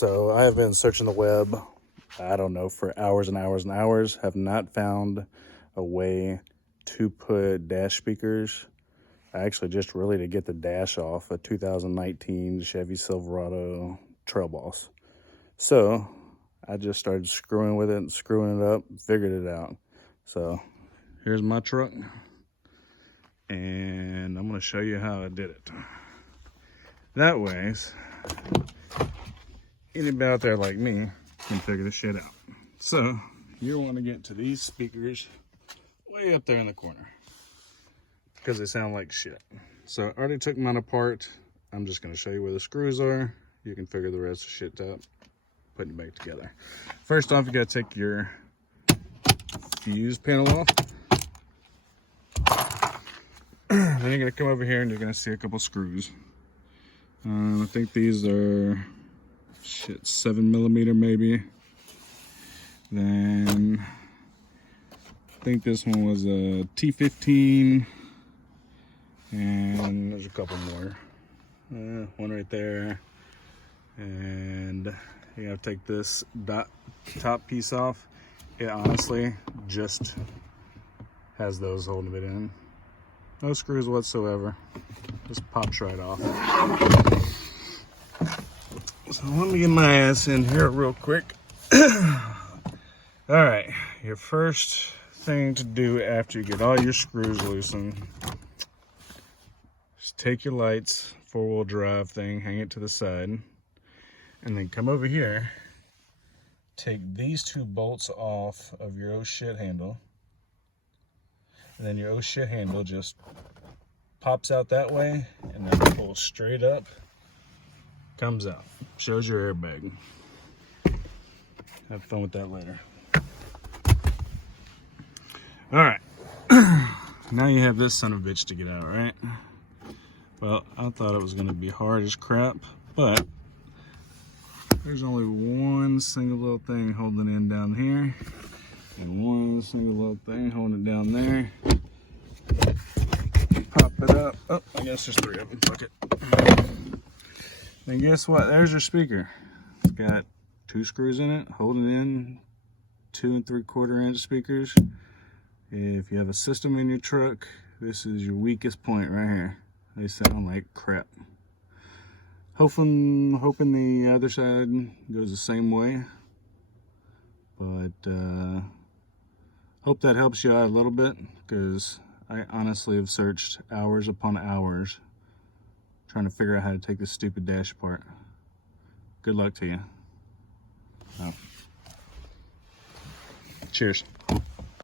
So I have been searching the web, I don't know, for hours and hours and hours. Have not found a way to put dash speakers. I actually just really to get the dash off a 2019 Chevy Silverado Trail Boss. So I just started screwing with it and screwing it up, figured it out. So here's my truck, and I'm gonna show you how I did it. That way, anybody out there like me can figure this shit out. So you want to get to these speakers way up there in the corner because they sound like shit. So I already took mine apart. I'm just going to show you where the screws are. You can figure the rest of the shit out, putting it back together. First off, you got to take your fuse panel off. Then you're going to come over here and you're going to see a couple screws. I think these are 7mm maybe. Then I think this one was a T15, and there's a couple more. One right there, and you gotta take this top piece off. It honestly just has those holding it in. No screws whatsoever. Just pops right off. So let me get my ass in here real quick. All right, your first thing to do after you get all your screws loosened is take your lights, four-wheel drive thing, hang it to the side, and then come over here, take these two bolts off of your oh shit handle, and then your oh shit handle just pops out that way, and then pulls straight up, comes out, shows your airbag. Have fun with that later. All right, now you have this son of a bitch to get out, right? Well, I thought it was gonna be hard as crap, but there's only one single little thing holding it in down here, and one single little thing holding it down there. Pop it up. Oh, I guess there's three of them. Fuck it. Then guess what? There's your speaker. It's got two screws in it, holding it in, 2 3/4 inch speakers. If you have a system in your truck, this is your weakest point right here. They sound like crap. Hoping the other side goes the same way. But hope that helps you out a little bit, because I honestly have searched hours upon hours trying to figure out how to take this stupid dash apart. Good luck to you. Oh. Cheers.